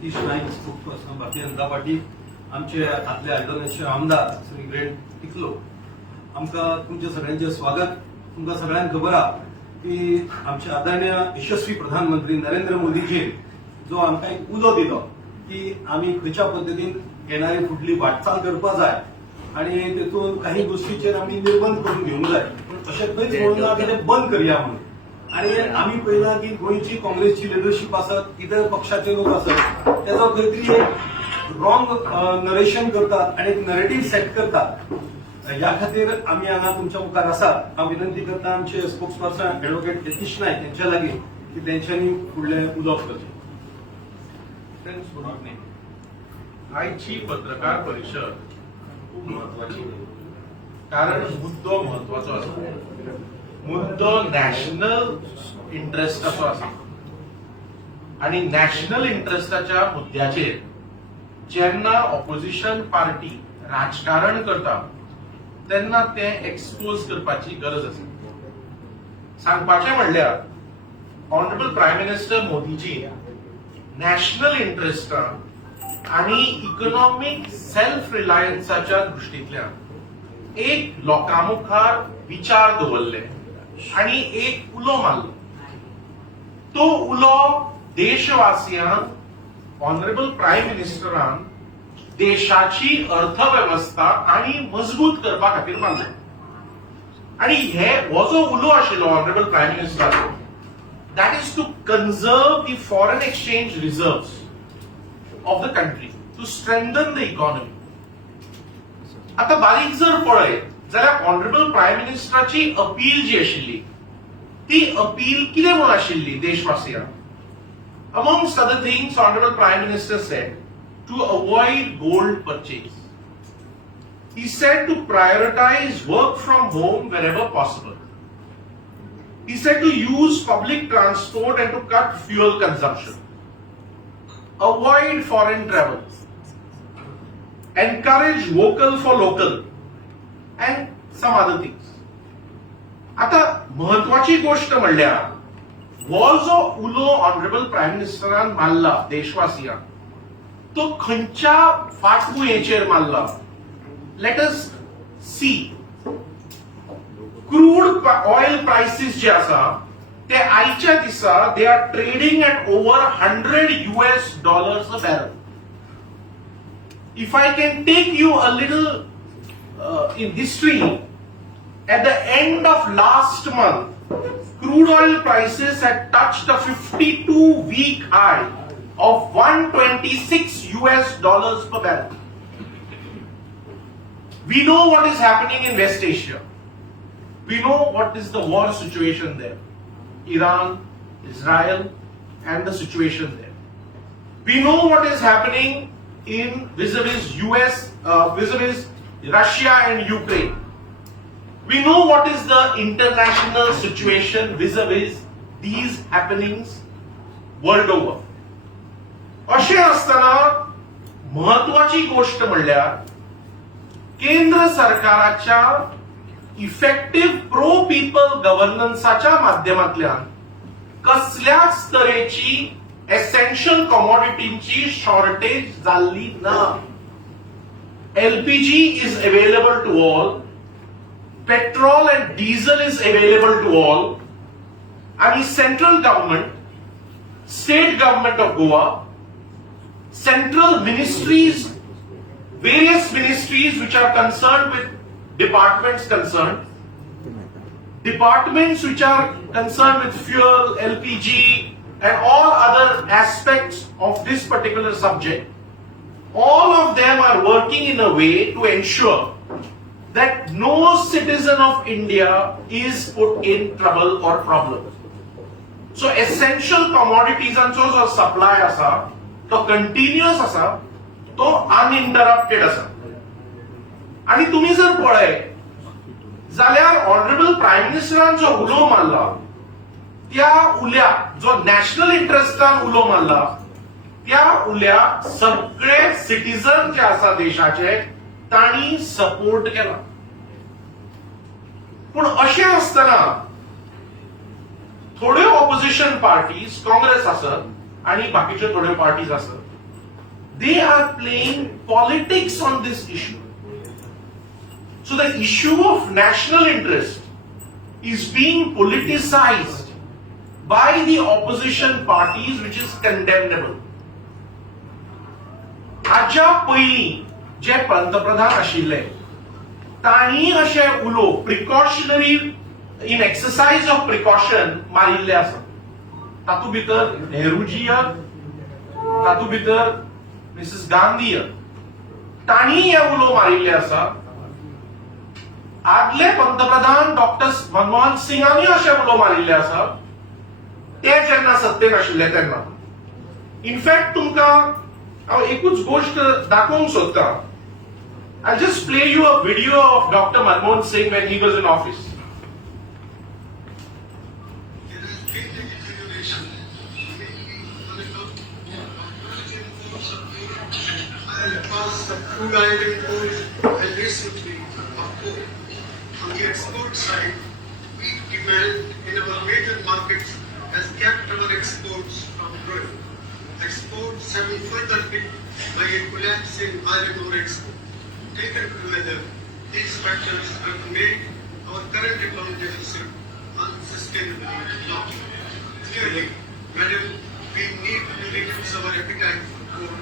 Satish Naik spokesperson Bharatiya Janata party आमचे आदले आयदनाचे आमदार श्री ग्रेट टिकलो आमकां तुमचे सगळ्यांचे स्वागत. तुमकां सगळ्यांक खबर आहा की आमचे आदरणीय यशस्वी प्रधानमंत्री नरेंद्र मोदीजी जो आमकां एक उलो दिलो की आमी खंयच्या पद्दतीन येणारी फुडली वाटचाल करपा जाय आणि तेतून काही गोष्टीचेर आमी निर्बंध करून घेवंक जाय. पण अशें खंयच म्हणून ना की ते बंद करया म्हणून. आणि आम्ही पळयला की गोंयची काँग्रेसची लिडरशीप आसत, इतर पक्षाचे लोक आसत, त्याचो खंय तरी रॉंग नरेशन करतात आणि एक नरेटिव्ह सेट करतात. ह्या खातीर आम्ही हांगा तुमच्या मुखार आसात. हांव विनंती करता आमचे स्पोक्सपर्सन एडव्होकेट यतीश नायक यांच्या लागीं की तेंच्यांनी फुडलें उलोवप करचें. आजची पत्रकार परिषद खूप महत्वाची कारण मुद्दो महत्वाचो आसा. मुद्दो नॅशनल इंटरेस्ट असो आसा आणि नॅशनल इंटरेस्टाच्या मुद्द्याचेर जेन्ना ऑपोजिशन पार्टी राजकारण करता तेन्ना ते एक्सपोज करपाची गरज आसा. सांगपाचें म्हणल्यार ऑनरेबल प्रायम मिनिस्टर मोदीजी नॅशनल इंटरेस्टा आणि इकॉनॉमिक सेल्फ रिलायन्साच्या दृष्टींतल्यान एक लोकांमुखार विचार दवरले आणि एक उलो मारलो. तो उलो देशवासियांक ऑनरेबल प्रायम मिनिस्टरान देशाची अर्थव्यवस्था आणि मजबूत करपा खातीर मारलो. आणि हो जो उलो आशिल्लो honourable prime minister that is to conserve the foreign exchange reserves of the country to strengthen the economy. आता बारीक जर पळयत जाल्यार ऑनरेबल प्रायम मिनिस्टराची अपील जी आशिल्ली ती अपील कितें म्हूण आशिल्ली देशवासियांक. Amongst other things, Honorable Prime Minister said to avoid gold purchase. He said to prioritize work from home wherever possible. He said to use public transport and to cut fuel consumption. Avoid foreign travel. Encourage vocal for local. And some other things. आता महत्वाची गोष्ट म्हणल्यार हो जो उलो honourable prime मिनिस्टरान मारला देशवासियांक तो खंयच्या फाटभुंयेचेर मारला. Let us see. Crude oil prices जे आसा ते आयच्या दिसा they are trading at over $100 a barrel. If I can take you a little in history, at the end of last month, crude oil prices had touched a 52-week high of $126 per barrel. We know what is happening in West Asia. We know what is the war situation there. Iran, Israel, and the situation there. We know what is happening in vis-a-vis US, vis-a-vis Russia and Ukraine. We know what is the international situation vis-a-vis these happenings world over. अशें आसतना महत्वाची गोष्ट म्हणल्यार केंद्र सरकाराच्या effective pro people गव्हर्नन्साच्या माध्यमांतल्यान कसल्याच तरेची एसेन्शियल कमोडिटींची शॉर्टेज जाल्ली ना. LPG is available to all. Petrol and diesel is available to all. And central government, state government of Goa, central ministries, various ministries which are concerned with departments which are concerned with fuel, LPG, and all other aspects of this particular subject, all of them are working in a way to ensure that no citizen of India is put in trouble or problem. So essential commodities and so supply asa to continuous asa to uninterrupted asa. आणि तुम्ही जर पळय जाल्यार honourable prime मिनिस्टरान जो उलो मारला त्या उल्या जो नॅशनल इंटरेस्टान उलो मारला त्या उल्या सगळे सिटीजन जे आसा देशाचे तांणी सपोर्ट केला. पूण अशें आसतना थोड्यो ऑपोजिशन पार्टीज काँग्रेस आसत आणि बाकीच्यो थोड्यो पार्टीज आसत they are playing politics on this issue. So the issue of national interest is being politicized by the opposition parties, which is condemnable. हाच्या पयलीं जे पंतप्रधान आशिल्ले तांणी अशे उलो precautionary in exercise of precaution मारिल्ले आसा. तातूंत भितर नेहरूजी तातूंत भितर मिसेस गांधी तांणी हे उलो मारिल्ले आसा. आदले पंतप्रधान डॉक्टर मनमोहन सिंगांनी अशे उलो मारिल्ले आसा ते जेन्ना सत्तेन आशिल्ले तेन्ना. इनफॅक्ट तुमकां हांव एकूच गोष्ट दाखोवंक सोदतां. I'll just play you a video of Dr. Manmohan Singh when he was in office. Crude oil import and recently of coal. On the export side, weak demand in our major markets has kept our exports from growing. Exports have been further hit by a collapse in iron ore export. Taken together, these factors have made our current account deficit unsustainably large. Clearly, madam, we need to reduce our appetite for coal,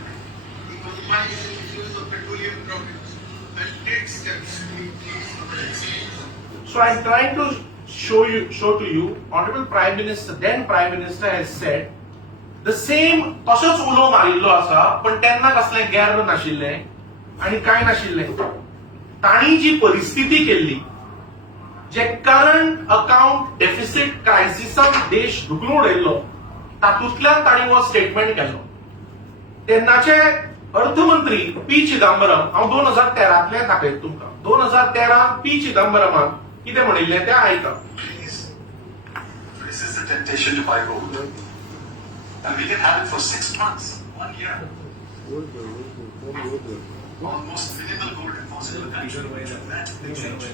economize in the use of petroleum products, and take steps to increase our exports. So I'm trying to show to you, Honorable Prime Minister, then Prime Minister has said the same तसोच उलो मारिल्लो आसा पण तेन्ना कसलें गैर नाशिल्लें आनी कांय नाशिल्लें. तांणी जी परिस्थिती केल्ली, जे करंट अकाउंट डेफिसीट क्रायसिसान देश धुकलून उडयल्लो तातूंतल्यान तांणी हो स्टेटमेंट केलो. तेन्नाचे अर्थमंत्री पी चिदंबरम, हांव 2013तलें दाखयता तुमकां. 2013 पी चिदंबरमान कितें म्हणिल्लें तें आयका. This is the temptation to buy gold. And we can have it for 6 months, 1 year. Almost minimal gold imports in the country will dramatically change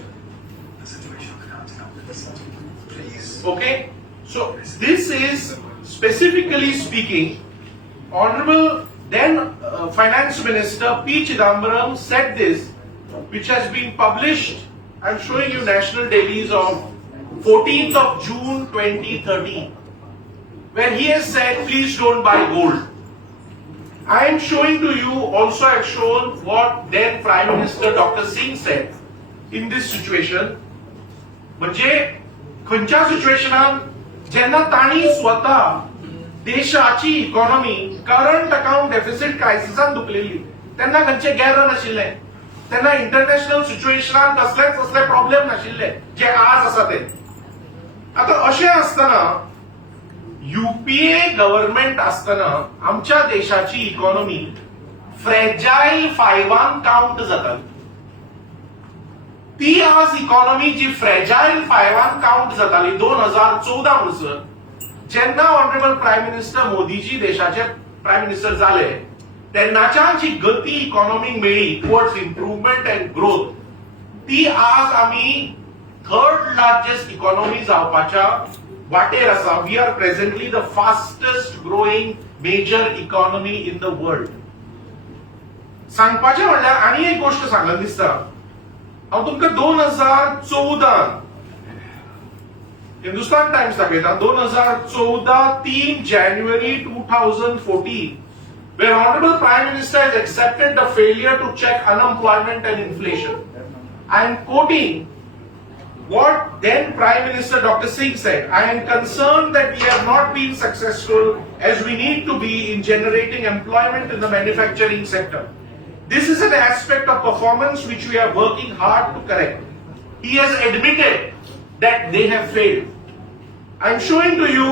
the situation of the country. Please. Okay, so this is specifically speaking, Honorable then Finance Minister P. Chidambaram said this, which has been published. I'm showing you national dailies of 14th of June 2013, where he has said, please don't buy gold. I am showing to you, also I have shown what then Prime Minister Dr. Singh said in this situation. म्हणजे खंयच्या सिच्युएशनान जेन्ना तांणी स्वता देशाची economy current account deficit क्रायसिसान दुखलेली तेन्ना खंयचे गैर नाशिल्ले. तेन्ना इंटरनॅशनल सिच्युएशनान कसले प्रॉब्लेम नाशिल्ले जे आज आसा ते. आता अशें आसतना युपीए गव्हर्नमेंट असताना आमच्या देशाची इकॉनॉमी फ्रेजाईल 5 काउंट जाताली. ती आज इकॉनॉमी जी फ्रेजाईल 5 काउंट जाताली 2014 वर्सा, जेन्ना ऑनरेबल प्राईम मिनिस्टर मोदीजी देशाचे प्राईम मिनिस्टर जाले तेन्नाच्या जी गती इकॉनॉमीक मेळ्ळी टुवर्ड्स इम्प्रुव्हमेंट अँड ग्रोथ, ती आज आमी 3rd लार्जेस्ट इकॉनॉमी जावपाच्या वाटेर आसा. We are presently the fastest growing major economy in the world. सांगपाचें म्हणल्यार आनी एक गोष्ट सांगन दिसता. हांव तुमकां 2014 हिंदुस्तान टाइम्स दाखयता. 2014 3 January 2014, where Honorable Prime Minister has accepted the failure to check unemployment and inflation. I am quoting what then Prime Minister Dr. Singh said. I am concerned that we have not been successful as we need to be in generating employment in the manufacturing sector. This is an aspect of performance which we are working hard to correct. He has admitted that they have failed. I am showing to you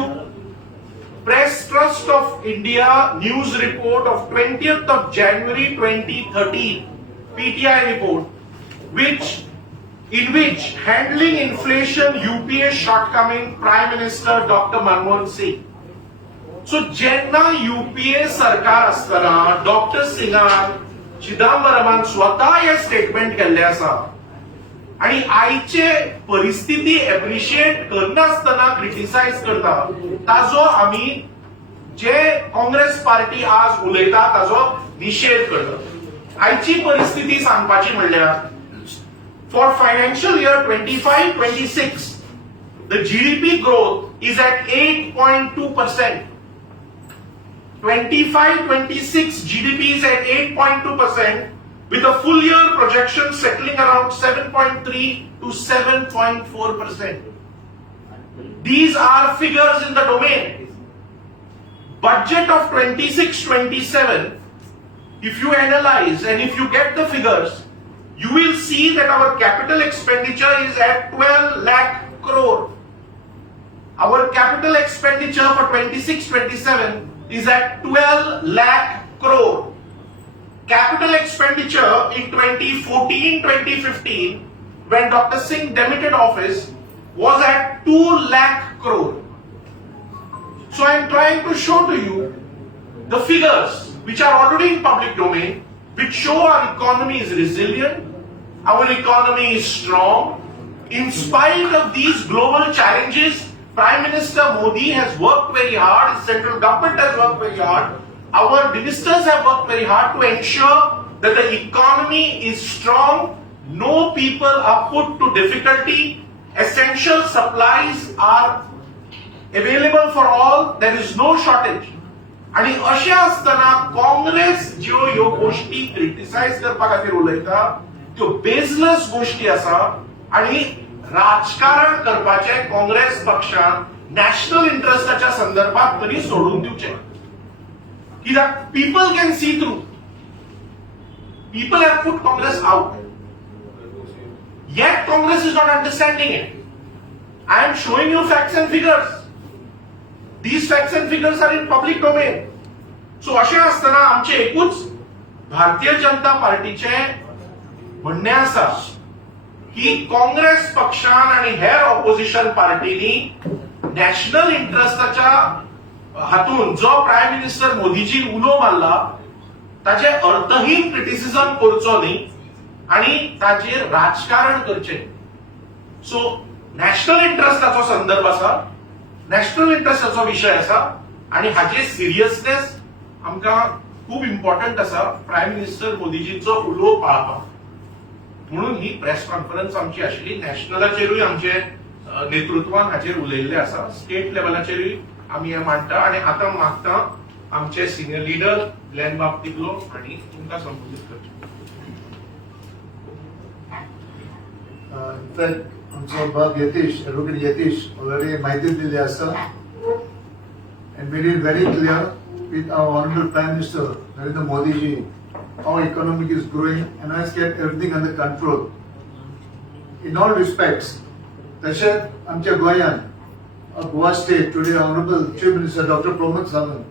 Press Trust of India news report of 20th of January 2013, PTI report, in which handling inflation UPA shortcoming Prime Minister Dr. Manmohan Singh. So जेन्ना UPA सरकार असताना doctor सिंगान चिदंबरमान स्वतः हे statement केल्ले आसा आणि आयचे परिस्थिती appreciate करनासतना criticise करता, ताजो आमी जे काँग्रेस पार्टी आज उलयता ताचो निषेध करता. आयची परिस्थिती सांगपाची म्हणल्यार for financial year 25-26 the GDP growth is at 8.2%. 25-26 GDP is at 8.2% with a full year projection settling around 7.3 to 7.4%. These are figures in the domain. Budget of 26-27, if you analyze and if you get the figures, you will see that our capital expenditure is at 12 lakh crore. Our capital expenditure for 26-27 is at 12 lakh crore. Capital expenditure in 2014-2015, when Dr. Singh demitted office, was at 2 lakh crore. So I am trying to show to you the figures which are already in public domain, which show our economy is resilient, our economy is strong. In spite of these global challenges, Prime Minister Modi has worked very hard, his central government has worked very hard, our ministers have worked very hard to ensure that the economy is strong, no people are put to difficulty, essential supplies are available for all, there is no shortage. आणि अशें आसतना काँग्रेस ज्यो ह्यो गोष्टी criticise करपा खातीर उलयता त्यो बेजलेस गोष्टी आसा आणि राजकारण करपाचे काँग्रेस पक्षान नॅशनल इंटरेस्टाच्या संदर्भात तरी सोडून दिवचे. कित्याक people can see through. People have put Congress out. Yet Congress is not understanding it. I am showing you facts and figures. These facts and figures are in public domain. So अशें आसतना आमचे एकूच भारतीय जनता पार्टीचे म्हणणे आसा की काँग्रेस पक्षान आणि हेर ऑपोजिशन पार्टीनी नॅशनल इंटरेस्टाच्या हातून जो प्रायम मिनिस्टर मोदीजी उलो मारला ताचे अर्थहीन क्रिटिसिझम करचो न्ही आणि ताचेर राजकारण करचें. सो नॅशनल इंटरेस्टाचो संदर्भ आसा, नॅशनल इंटरेस्टाचो विशय आसा आणि हाचे सिरियसनेस आमकां खूब इम्पॉर्टंट आसा प्रायम मिनिस्टर मोदीजींचो उलो पाळपाक. म्हणून ही प्रेस कॉन्फरन्स आमची आशिल्ली. नॅशनलाचेरूय आमचे नेतृत्वान हाचेर उलयल्ले आसा, स्टेट लेवलाचेरूय आमी हें मांडटा आणि आता मागता आमचे सिनियर लीडर ग्लेन बाब तिकलो आणि तुमकां संबोधीत करचें. इनफॅक्ट आमचो बाब यतीश, एडवोकेट यतीश ऑलरेडी माहिती दिली आसा. And made it very clear with our Honorable Prime Minister Narendra Modi ji, our economy is growing and has kept everything under control. In all respects, तशेंच आमच्या गोंयान, Goa State, today Honorable Chief Minister Dr. Pramod Sawant,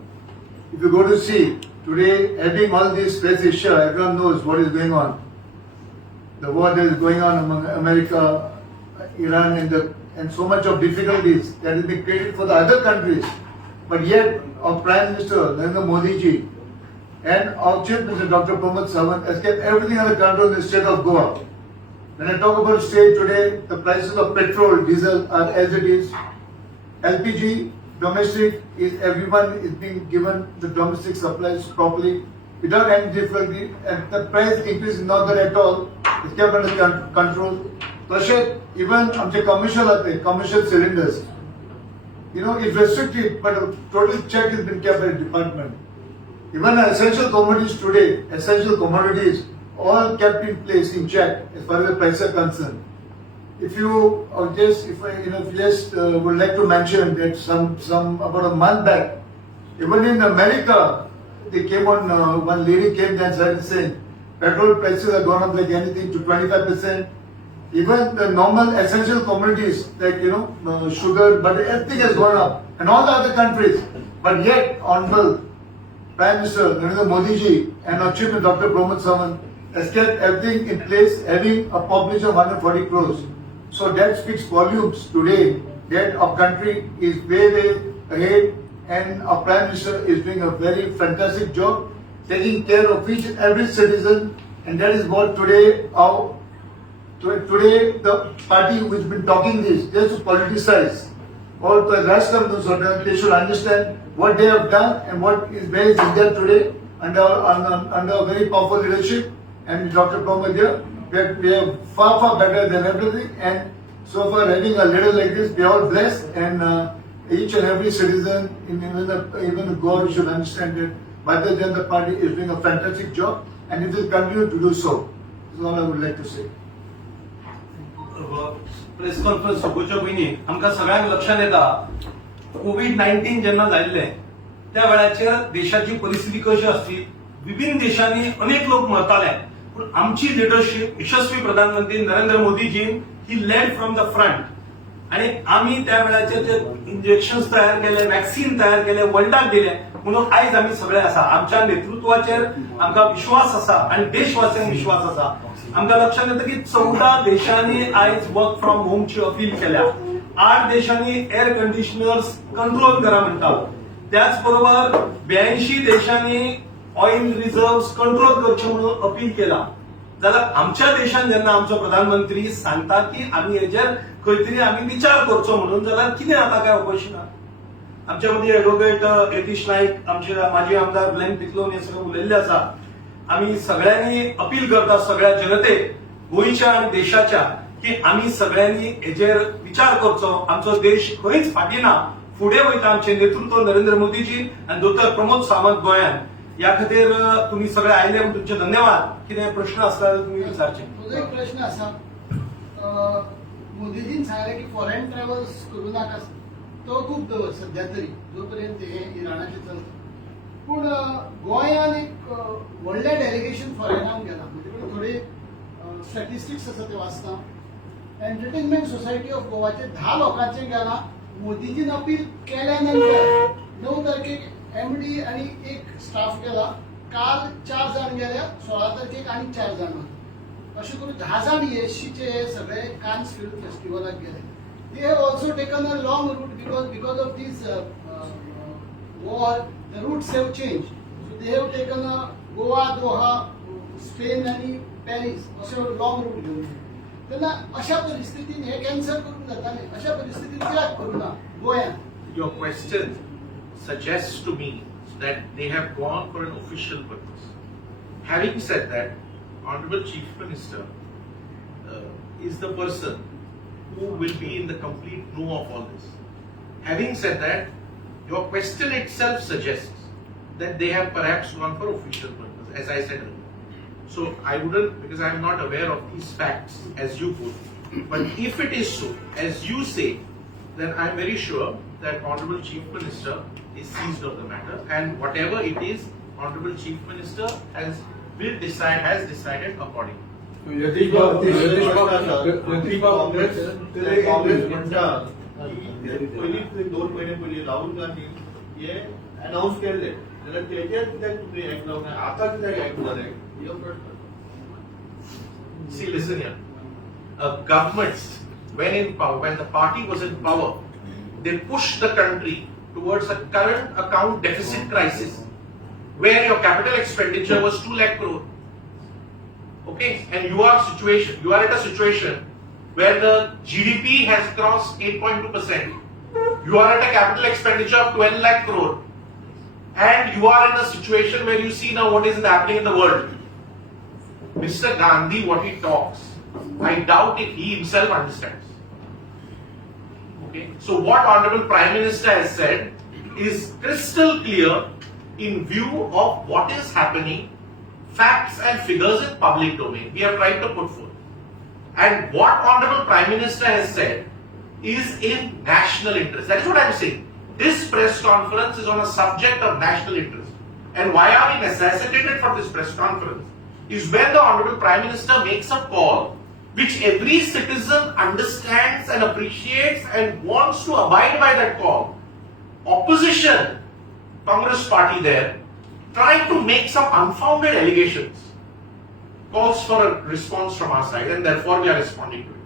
if you go to see, today adding all these stress issue, everyone knows what is going on. The war that is going on among America, Iran and so much of difficulties that has been created for the other countries. But yet, our Prime Minister Narendra Modi ji and our Chief Minister Dr. Pramod Sawant has kept everything under control in the state of Goa. When I talk about state today, the prices of petrol, diesel are as it is. LPG, domestic, everyone is being given the domestic supplies properly without any difficulty, and the price increase is not there at all. It's kept under control. Tashit, even commercial cylinders. It's restricted, but a total check has been kept by the department. Even essential commodities, all kept in place in check as far as the prices are concerned. If you would like to mention that some about a month back, even in America, they came on. One lady came there and started saying petrol prices have gone up like anything to 25%. Even the normal essential commodities like sugar, butter, everything has gone up, and all the other countries. But yet, Honorable Prime Minister Narendra Modi ji and our Chief Minister Dr. Pramod Sawant has kept everything in place, having a population of 140 crores. So that speaks volumes today that our country is way ahead, and our Prime Minister is doing a very fantastic job, taking care of each and every citizen, and that is what today the party which has been talking this, just to politicize or the rest of the they should understand what they have done and what is where is India today under a very powerful leadership and Dr. Pramod, we are far better than everything, and so far having a leader like this, we are all blessed, and each and every citizen, even God should understand that Bharatiya Janata Party is doing a fantastic job, and it will continue to do so. That's all I would like to say. Press conference सोबतच्या पयलीं आमकां सगळ्यांक लक्षात येता कोविड-19 जेन्ना जाल्लें त्या वेळाचेर देशाची परिस्थिती कशी आसली. विभिन्न देशांनी अनेक लोक मरताले, पूण आमची लिडरशिप यशस्वी प्रधानमंत्री नरेंद्र मोदीजी ही लेड फ्रॉम द फ्रंट, आणि आम्ही त्या वेळाचेर जे इंजेक्शन्स तयार केले, वॅक्सिन तयार केले, वर्ल्डाक दिले, म्हणून आयज आम्ही सगळे आसा. आमच्या नेतृत्वाचेर आमकां विश्वास आसा आणि देशवासियांक विश्वास आसा. आमकां लक्षात येता की 14 देशांनी आयज वर्क फ्रॉम होमची अपील केल्या. 8 देशांनी एअर कंडिशनर्स कंट्रोल करा म्हणटा. त्याच बरोबर 82 देशांनी ऑइल रिझर्व्ह कंट्रोल करचे म्हणून अपील केला. जाल्यार आमच्या देशान जेन्ना आमचो प्रधानमंत्री सांगता की आम्ही हेजेर खंय तरी आम्ही विचार करचो म्हणून, जाल्यार कितें आता काय अपेक्षा ना. आमच्या मदीं एडव्होकेट यतीश नाईक, आमचे माजी आमदार ब्लॅन पिकलोन हे सगळे उलयल्ले आसा. आम्ही सगळ्यांनी अपील करता सगळ्या जनतेक गोंयच्या आणि देशाच्या की आम्ही सगळ्यांनी हेजेर विचार करचो. आमचो देश खंयच फाटी ना, फुडें वयता. आमचे नेतृत्व नरेंद्र मोदीजी आणि दोतोर प्रमोद सावंत गोंयान. या खातीर तुम्ही सगळे आयले म्हणून तुमचे धन्यवाद. कितें प्रश्न आसला जाल्यार तुम्ही विचारचे. म्हजो एक प्रश्न आसा. मोदीजीन सांगलें की फॉरेन ट्रॅव्हल्स करू नाका, तो खूब दवर सध्या तरी जो पर्यंत हे इराणाचे चलता. पूण गोंयान एक व्हडलें डेलिगेशन फॉरेनान गेलां. म्हणजे कडेन थोडे स्टॅटिस्टिक्स आसा ते वाचता. एंटरटेनमेंट सोसायटी ऑफ गोवाचे 10 लोकांचे गेलां. मोदीजीन अपील केल्या नंतर 9 तारखेक MD आणि एक स्टाफ गेला. काल 4 जाण गेल्या, 16 तारखेक आणि 4 जाण. अशें करून 10 जाण येसशीचे सगळे कान्स फिल्म फेस्टिवलाक गेले. They have also taken a long route because of this war. The routes have changed. So they have taken a Goa, Doha, Spain आणि पॅरिस असे लॉंग रूट घेऊन. तेन्ना अशा परिस्थितीत हे कॅन्सल करून जाताले. अशा परिस्थितीत कित्याक करूना गोंयान? Your question suggests to me that they have gone for an official purpose. Having said that, Honorable Chief Minister is the person who will be in the complete know of all this. Having said that, your question itself suggests that they have perhaps gone for official purpose, as I said earlier. So I wouldn't, because I am not aware of these facts as you put. But if it is so, as you say, then I am very sure that Honorable Chief Minister is seized of the matter, and whatever it is, Honorable Chief Minister has decided accordingly. Congress म्हणटा की पयलीं 2 महिने पयलीं राहुल गांधी हे announce केल्ले, जाल्यार तेजेर कित्याक तुमी एक्ट जावना, आतां कित्याक एक्ट जालें हो प्रश्न. See, listen here. Governments, when the party was in power, they pushed the country towards a current account deficit crisis, where your capital expenditure was 2 lakh crore. Okay, and you are at a situation where the GDP has crossed 8.2%. You are at a capital expenditure of 12 lakh crore, and you are in a situation where you see now what is happening in the world. Mr. Gandhi, what he talks, I doubt if he himself understands. Okay, so what Honorable Prime Minister has said is crystal clear in view of what is happening, facts and figures in public domain. We have tried to put forth. And what Honorable Prime Minister has said is in national interest. That is what I am saying. This press conference is on a subject of national interest. And why are we necessitated for this press conference? Is when the Honorable Prime Minister makes a call which every citizen understands and appreciates and wants to abide by that call. Opposition, Congress party there, trying to make some unfounded allegations, calls for a response from our side, and therefore we are responding to it.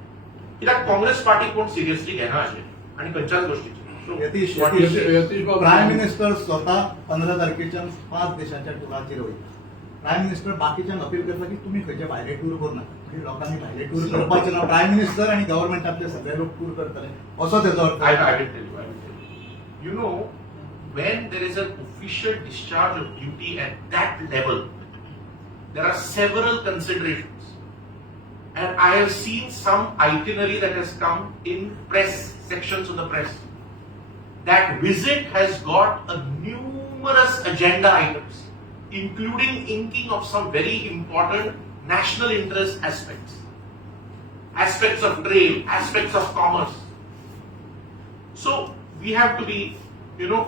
कित्याक Congress party कोण seriously घेना अशें आणि खंयच्याच गोष्टीची. Yatish prime minister स्वतः 15 तारखेच्यान 5 देशांच्या टुराचेर वयता. प्रायम मिनिस्टर बाकीच्यांक अपील करता की तुम्ही खंयचे भायले टूर करू नका. म्हणजे लोकांनी भायले टूर करपाचे ना. प्रायम मिनिस्टर आणि गव्हर्नमेंटातले सगळे लोक टूर करतले असो तेजो अर्थ. I will tell you. You know, when there is an official discharge of duty at that level, there are several considerations. And I have seen some itinerary that has come in press, sections of the press. That visit has got a numerous agenda items, including inking of some very important national interest aspects. Aspects of trade, aspects of commerce. So we have to be,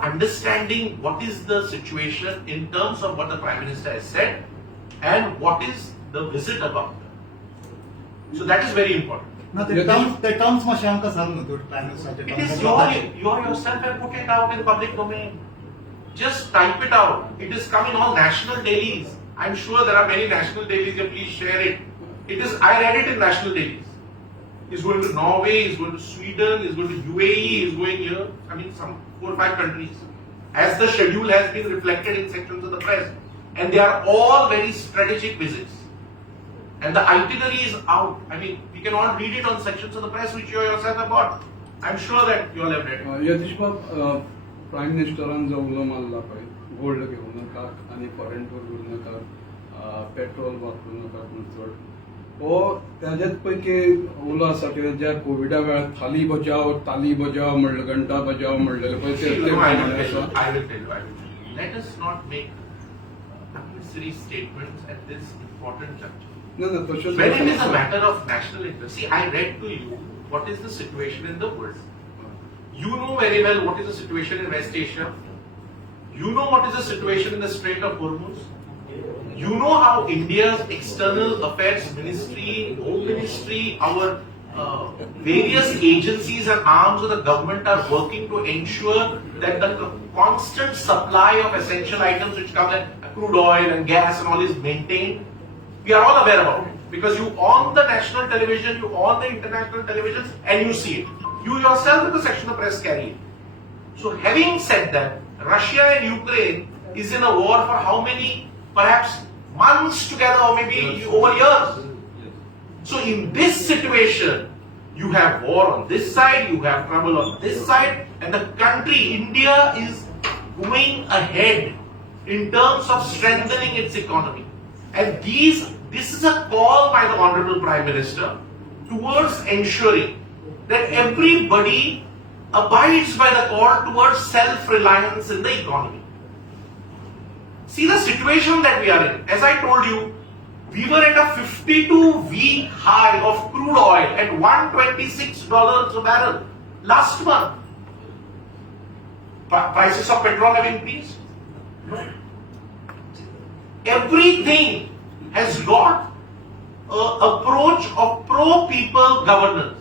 understanding what is the situation in terms of what the Prime Minister has said and what is the visit about. So that is very important. ना ते terms मातशे आमकां सांग न्हू prime मिनिस्टराचे It is you yourself have put it out in public domain. Just type it out. It is coming all national dailies. I'm sure there are many national dailies here. Please share it. I read it in national dailies. He's going to Norway, he's going to Sweden, he's going to UAE, he's going here. I mean, some 4 or 5 countries. As the schedule has been reflected in sections of the press. And they are all very strategic visits. And the itinerary is out. I mean, we can all read it on sections of the press which you yourself have got. I'm sure that you all have read it. यतीश prime मिनिस्टरान जो उलो मारला पळय gold घेवं नाका आनी foreign tour करूं नाका पेट्रोल वापरूं नाका पूण चड हो त्याच्याच पैकी उलो आसा की ज्या कोविडा वेळार थाली बजाव ताली बजाव म्हणलें घंटा बजाव म्हणलेलें पळय ते I will tell you. Let us not make unnecessary statements at this important juncture. ना तशें When it is a matter of national interest, see, I read to you what is the situation in the world. You know very well what is the situation in West Asia. You know what is the situation in the Strait of Hormuz. You know how India's external affairs ministry, home ministry, our various agencies and arms of the government are working to ensure that the constant supply of essential items which come like crude oil and gas and all is maintained. We are all aware about it because you on the national television, you on the international television and you see it. You yourself in the section of press carry it. So having said that, Russia and Ukraine is in a war for how many, perhaps months together or maybe over years. So in this situation, you have war on this side, you have trouble on this side, and the country, India, is going ahead in terms of strengthening its economy. And this is a call by the Honorable Prime Minister towards ensuring that everybody abides by the call towards self-reliance in the economy. See the situation that we are in. As I told you, we were at a 52-week high of crude oil at $126 a barrel last month. Prices of petrol have increased. Everything has got an approach of pro-people governance.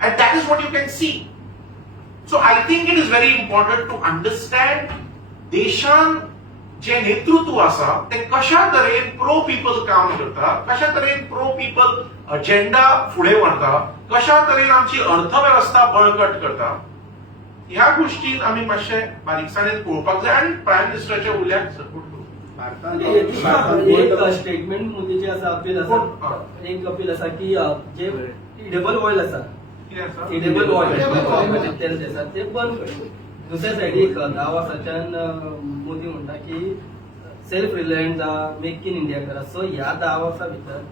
And that is what you can see. So I think it is very important to understand देशान जे नेतृत्व आसा ते कशा तरेन pro people काम करता, कशा तरेन प्रो पीपल अजेंडा फुडें व्हरता, कशा तरेन आमची अर्थव्यवस्था बळकट करता, ह्या गोष्टीन आमी मातशे बारीकसाणेन पळोवपाक जाय आनी प्रायम मिनिस्टराच्या उल्याक सपोर्ट करूं. एक स्टेटमेंट मोदीचे आसा अपील आसा, एक अपील आसा की जे इडेबल ऑयल आसा, इडेबल ऑयल तेल जे आसा ते बंद करचें. दुसऱ्या सायडीक 10 वर्साच्यान मोदी म्हणटा की सेल्फ रिलायंट जावं, मेक इन इंडिया करा. सो ह्या 10 वर्सां भितर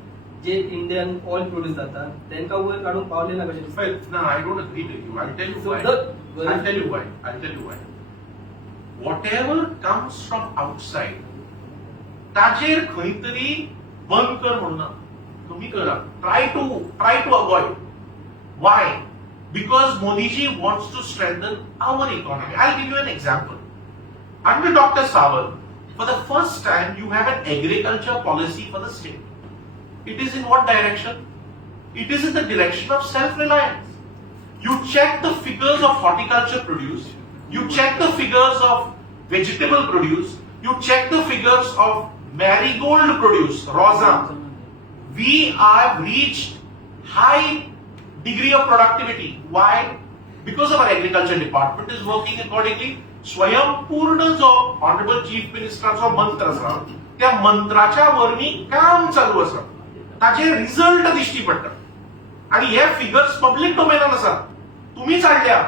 जे इंडियन ऑयल प्रोड्यूस जाता तांकां वयर काडून पावले ना कशें दिसता. No, I don't agree with you. I'll tell you why. Whatever comes from outside, ताजेर खंय तरी बंद कर म्हणना, कमी करा. Try to avoid. Why? Because Modi ji wants to strengthen our economy. I'll give you an example. Under Dr. Sawant, for the first time, you have an agriculture policy for the state. It is in what direction? It is in the direction of self-reliance. You check the figures of horticulture produce, you check the figures of vegetable produce, you check the figures of marigold produce, rosa. We have reached high degree of productivity. Why? Because our agriculture department is working accordingly. स्वयंपूर्ण जो Honorable Chief Ministerचा मंत्र आसा, त्या मंत्राच्या वरवीं काम चालू आसा. ताचे रिझल्ट दिश्टी पडटा. आणि हे फिगर्स पब्लिक डोमेनान आसा. तुम्ही काढल्या.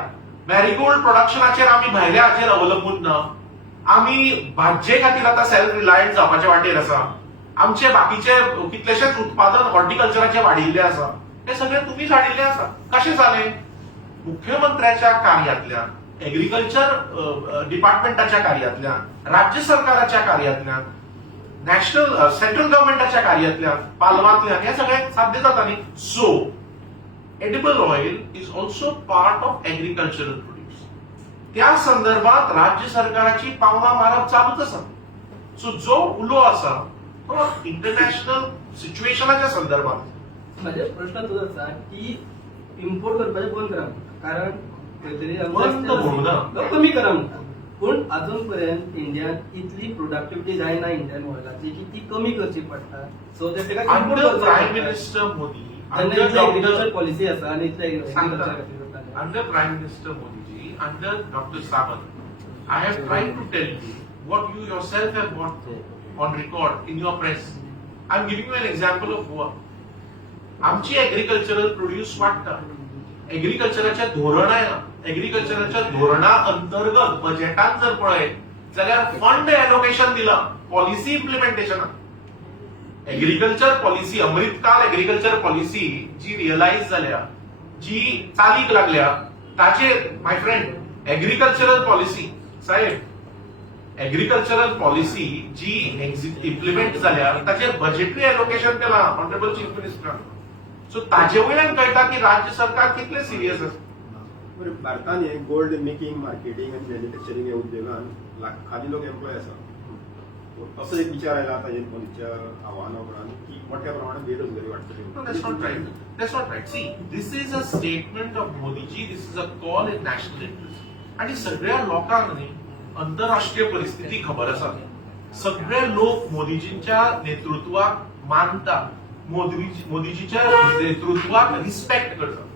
मॅरीगोल्ड प्रोडक्शनाचेर आमी भायल्या हाचेर अवलंबून ना. आमी भाज्जे खातीर आतां सेल्फ रिलायंट जावपाच्या वाटेर आसा. आमचे बाकीचे कितलेशेच उत्पादन हॉर्टिकल्चराचे वाडिल्ले आसा. हे सगळे तुम्हीच हाडिल्ले आसा. कशें जालें? मुख्यमंत्र्याच्या कार्यातल्यान, एग्रीकल्चर डिपार्टमेंटाच्या कार्यातल्यान, राज्य सरकाराच्या कार्यातल्यान, नॅशनल सेंट्रल गव्हर्नमेंटाच्या कार्यातल्यान, पालवांतल्यान हे सगळे साध्य जाता न्ही. So edible oil is also part of agricultural produce. त्या संदर्भात राज्य सरकाराची पावलां मारप चालूच आसा. सो जो उलो आसा तो इंटरनॅशनल सिच्युएशनाच्या संदर्भात. माझे प्रश्न तुझा असा की इम्पोर्ट करपाचें बंद करा म्हणटा. कारण खंय तरी बंद म्हणूना. कमी करा म्हणटा. पूण अजून पर्यंत इंडियात इतली प्रोडक्टिव्हिटी जायना इंडियन ऑयलाची की ती कमी करची पडटा. सो ते ताका इम्पोर्ट अंडर प्राईम करपाक minister Modi, agriculture under policy आसा आनी इतले एग्रीकल्चर खातीर करताले. Prime Minister Modi ji, under Dr. Samant, I have tried to tell you what you yourself have got on record in your press. I'm giving you an example of Goa. आमची agricultural produce वाडटा. एग्रीकल्चराच्या धोरण आयला. एग्रीकल्चराच्या धोरणा अंतर्गत बजेटान जर पळयत जाल्यार fund allocation दिला पॉलिसी इम्प्लिमेंटेशनाक. Agriculture policy, Amritkaal agriculture policy जी रिअलाइज जाल्या, जी चालीक लागल्या, ताचेर माय फ्रेंड एग्रीकल्चरल पॉलिसी साहेब, एग्रीकल्चरल पॉलिसी जी इम्प्लिमेंट जाल्या ताचेर बजेटरी एलोकेशन केला ऑनरेबल चीफ मिनिस्टर. सो ताजे वयल्यान कळटा की राज्य सरकार कितले सिरियस आसा. भारतान हे गोल्ड मेकिंग, मार्केटिंग आनी मॅन्युफॅक्चरिंग हे उद्योगान लाखांनी लोक एम्प्लॉय आसा. असो एक विचार आयला आता मोदीच्या आव्हाना उपरांत की मोठ्या प्रमाणात बेरोजगारी वाडटली. No, that's not right. That's not right. See, this is a statement of Modi ji. This is a call in national interest. आणि सगळ्या लोकांक न्ही आंतरराष्ट्रीय परिस्थिती खबर आसा. सगळे लोक मोदीजींच्या नेतृत्वाक मानतात. मोदीजीच्या नेतृत्वाक रिस्पेक्ट करतात.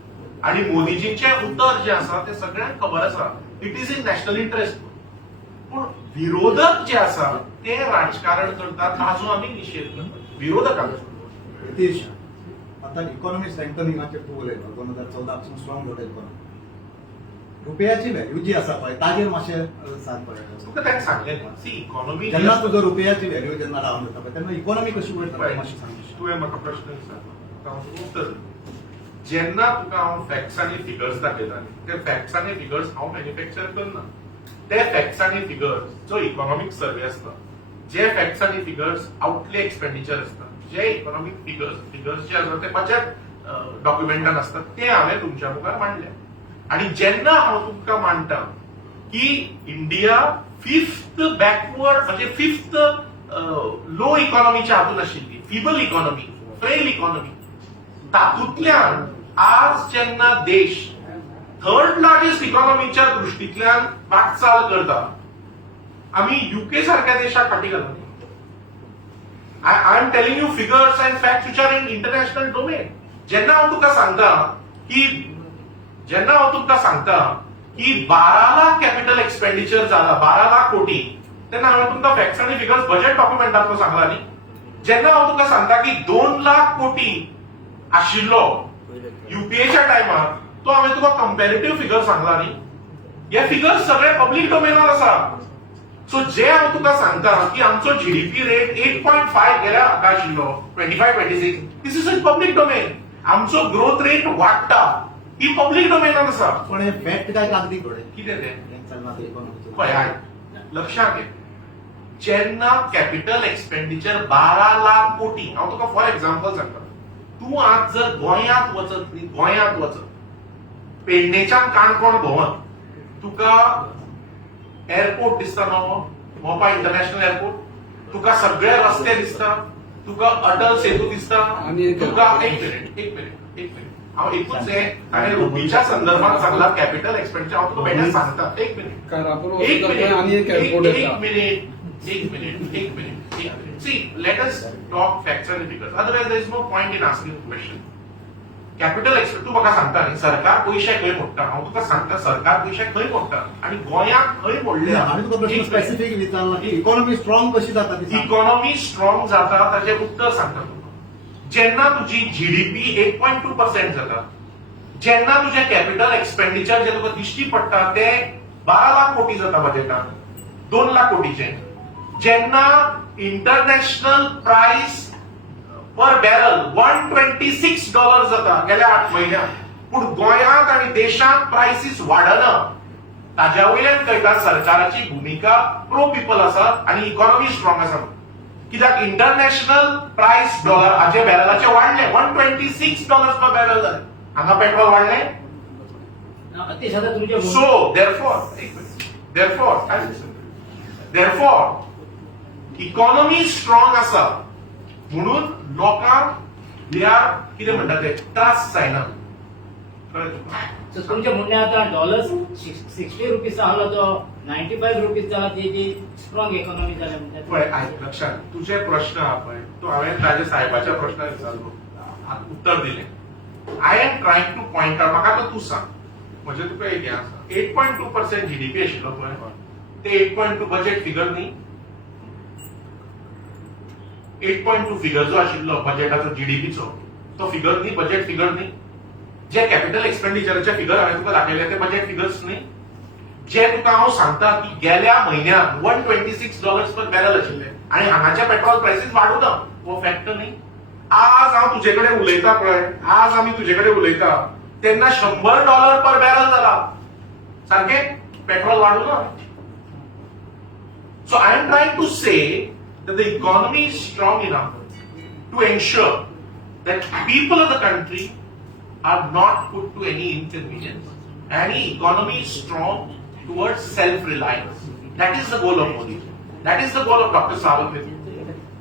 आणि मोदीजींचे उतर जे आसा ते सगळ्यांक खबर आसा. It is in national interest. पूण विरोधक जे आसा ते राजकारण करतात हाचो आमी निषेध करतात. विरोधकांचो. नितीश, आता इकॉनॉमी स्ट्रेंथनिंगाचेर तूं उलयलो 2014 पासून स्ट्रॉंग घडत इकॉनॉमी. रुपयाची व्हॅल्यू जी आसा पळय ताजेर मातशें साद पळय. तुका ताका सांगलें सी इकॉनॉमी जेन्ना तुजो रुपयाची व्हॅल्यू जेन्ना डावन जाता पळय तेन्ना इकॉनॉमी कशी वयता मातशें सांग. तुवें म्हाका प्रश्न विचारलो हांव उत्तर जेन्ना तुका हांव फॅक्ट्स आनी फिगर्स दाखयता ते फॅक्ट्स आनी फिगर्स हांव मॅन्युफॅक्चर करना. ते फॅक्ट्स आनी फिगर्स जो इकॉनॉमिक सर्वे आसता, जे फॅक्ट्स आनी फिगर्स आउटले एक्सपेंडिचर आसता, जे इकॉनॉमिक फिगर्स जे आसा ते बजेट डॉक्युमेंटान असतात ते हांवें तुमच्या मुखार मांडल्या. आणि जेन्ना हांव तुमकां मांडटा की इंडिया 5th बॅकवर्ड म्हणजे 5th लो इकॉनॉमीच्या हातून आशिल्ली, फिबल इकॉनॉमी, फ्रेल इकॉनॉमी, तातूंतल्यान आज जेन्ना देश 3rd लार्जेस्ट इकॉनॉमीच्या दृष्टींतल्यान वाटचाल करता, आमी युके सारख्या देशाक फाटी घालना. I am telling you figures and facts which are in international domain. जेन्ना हांव तुका सांगता की 12 लाख कॅपिटल एक्सपेंडिचर जाला, 12 लाख कोटी, तेन्ना हांवें तुमकां फॅक्ट्स आनी फिगर्स बजेट डॉक्युमेंटांतलो सांगला न्ही. जेन्ना हांव तुका सांगता की 2 लाख कोटी आशिल्लो युपीएच्या टायमार, तो हांवें तुका कंपॅरेटिव्ह फिगर सांगला न्ही. हे फिगर्स सगळे पब्लीक डोमेनार आसा. सो जे हांव तुका सांगता की आमचो जीडीपी रेट 8.5 गेल्या हाका आशिल्लो 25-26, this is in public domain. आमचो ग्रोथ रेट वाडटा ही पब्लीक डोमेनार आसा. पण हे फॅक्ट काय कागदी घडय कितें तें चलना ते इकॉनॉमी. पळय आय लक्षात घे, जेन्ना कॅपिटल एक्सपेंडिचर 12 लाख कोटी, हांव तुका फॉर एक्झाम्पल सांगता, तूं आज जर गोंयांत वचत पेडणेच्यान काणकोण भोंवत, तुका एअरपोर्ट दिसता न्हू, मोपा इंटरनॅशनल एअरपोर्ट, तुका सगळे रस्ते दिसता, तुका अटल सेतू दिसता, तुका एक मिनिट हांव एकूच हे ताणें रुपीच्या संदर्भात सांगला कॅपिटल एक्सपेंडिचर. हांव तुका बेटर सांगता एक minute. See let us talk facts and figures, otherwise there is no point in asking question. Capital expend तू म्हाका सांगता न्ही सरकार पयशे खंय मोडटा, हांव तुका सांगता सरकार पयशे खंय मोडटा आणि गोंयांत खंय मोडले. हांवें तुका प्रश्न स्पेसिफीक विचारला की इकॉनॉमी स्ट्रॉंग कशी जाता ती. इकॉनॉमी स्ट्रॉंग जाता ताचें उत्तर सांगता तुका. जेन्ना तुजी जीडीपी 8.2% जाता, जेन्ना तुझे कॅपिटल एक्सपेंडिचर जे तुका दिश्टी पडटा ते 12 लाख कोटी जाता बजेटान 2 लाख कोटीचे जेन्ना इंटरनॅशनल प्राइस पर बॅरल $126 जाता गेल्या 8 म्हयन्यांत पूण गोंयांत आनी देशांत प्राइसीस वाडना ताज्या वयल्यान कळटा सरकाराची भूमिका प्रो पीपल आसा आनी इकॉनॉमी स्ट्रॉंग आसा कित्याक इंटरनॅशनल प्राइस डॉलराचे बॅरलाचे वाडले $126 पर बॅरल जाले हांगा पेट्रोल वाडले सो therefore इकॉनॉमी स्ट्रॉंग आसा म्हणून लोकांक कितें म्हणटा ते त्रास जायना तुमचे म्हणणे आता डॉलर 60 रुपीज आलो तो 95 रुपीज जाला ती स्ट्रॉंग इकॉनॉमी जाल्या म्हणतात पळय लक्षात तुझे प्रश्न आहा पळय तो हांवें ताजे साहेबाच्या प्रश्नाक विचारलो उत्तर दिलें I am trying to point out म्हाका तो तूं सांग म्हणजे तुका एक हें आसा 8.2% GDP आशिल्लो पळय ते 8.2 बजेट फिगर न्ही 8.2 फिगर जो आशिल्लो बजेटाचो जीडीपीचो तो फिगर न्ही बजेट फिगर न्ही जे कॅपिटल एक्सपेंडिचराचे फिगर हांवें तुका दाखयले ते बजेट फिगर्स न्ही जे तुका हांव सांगता की गेल्या म्हयन्यात $126 पर बॅरल आशिल्ले आनी हांगाचे पेट्रोल प्रायसीस वाडूना हो फॅक्ट न्ही आज हांव तुजे कडेन उलयता पळय आज आमी तुजे कडेन उलयता तेन्ना $100 पर बॅरल जाला सारकें पेट्रोल वाडूना so I am trying to say that the economy is strong enough to ensure that people of the country are not put to any inconvenience. And the economy is strong towards self-reliance. That is the goal of Modi. That is the goal of Dr. Savarkar.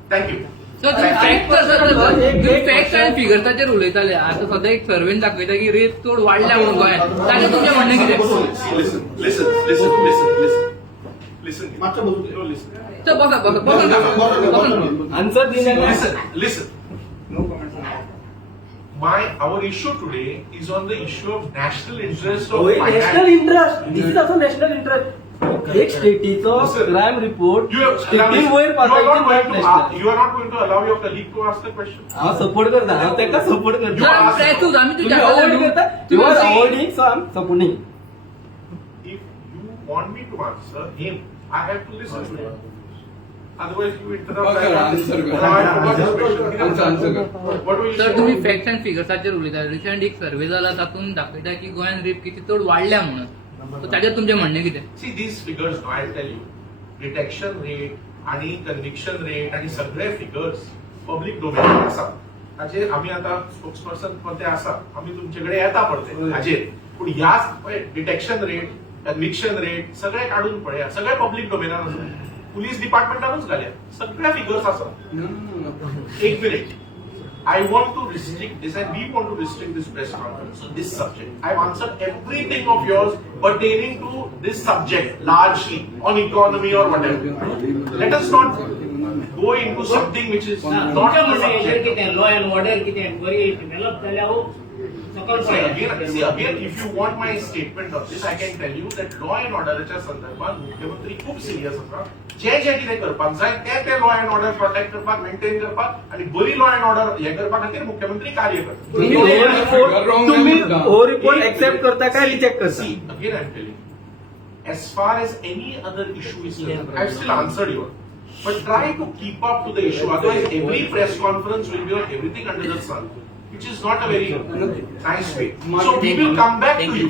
Thank you. Fact आणि फिगर्साचेर उलयताले आता सध्या एक सर्वेन दाखयता की rate चड वाडल्या म्हणून गोंयांत ताजें तुमचें म्हणणें कितें आन्सर दिले Listen. Our issue today is on the issue of national interest of national interest this is also national interest एक स्टेटीचो क्रायम रिपोर्ट स्टेटी वयर पावता You are not going to allow your colleague to ask the question. हांव support करता हांव ताका support करता आम्ही You are avoiding, so I'm supporting. If you want me to answer him, I have to listen to him. Otherwise, you interrupt. Sir तुम्ही fact and फिगर्साचेर उलयता recent एक सर्वे जाला तातूंत दाखयता की गोंयांत रेप केसी चड वाडल्या म्हणून ताजेर तुमचें म्हणणें कितें See these figures, no, I tell you, detection rate आणि conviction rate आणि सगळे figures public domain आसा. हाचेर आमी आतां स्पोक्सपर्सन मध्ये आसा आमी तुमचे कडेन येता पडते हाचेर पूण ह्या डिटेक्शन रेट कन्विक्शन रेट सगळे काढून पळया सगळे पब्लीक डोमेनान आसा पुलीस डिपार्टमेंटानूच घाल्या सगळे फिगर्स आसा एक minute I want to restrict this and we want to restrict this press conference on this subject. I've answered everything of yours pertaining to this subject largely on economy or whatever. Let us not go into something which is not the subject. Law and order कितें बरी develop जाल्या Again, if you want my statement of this, I can tell you that law and orderच्या संदर्भात मुख्यमंत्री खूप serious आसा जे कितें करपाक जाय ते लॉ अँड ऑर्डर प्रोटेक्ट करपाक मेंटेन करपाक आणि बरी लॉ अँड ऑर्डर हे करपा खातीर मुख्यमंत्री कार्य करता तुम्ही हो रिपोर्ट एक्सेप्ट करता काय रिजेक्ट करता Again, I'm telling you, as far as any other issue is concerned, I've still answered you. But try to keep up to the issue. Otherwise, every press conference will be on everything under the sun, which is not a very nice way. So we will come back to you.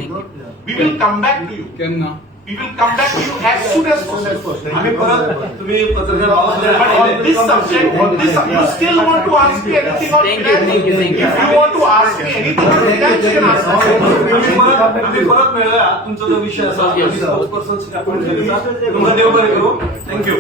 We will come back to you. We will come back to you as soon as possible. But on this subject, you still want to ask me anything on finance? If you want to ask me anything on finance, you can ask me. तुम्ही परत मिळाला तुमचा जो विषय असा spokesperson आपण तुमचा देव बरे करू थँक्यू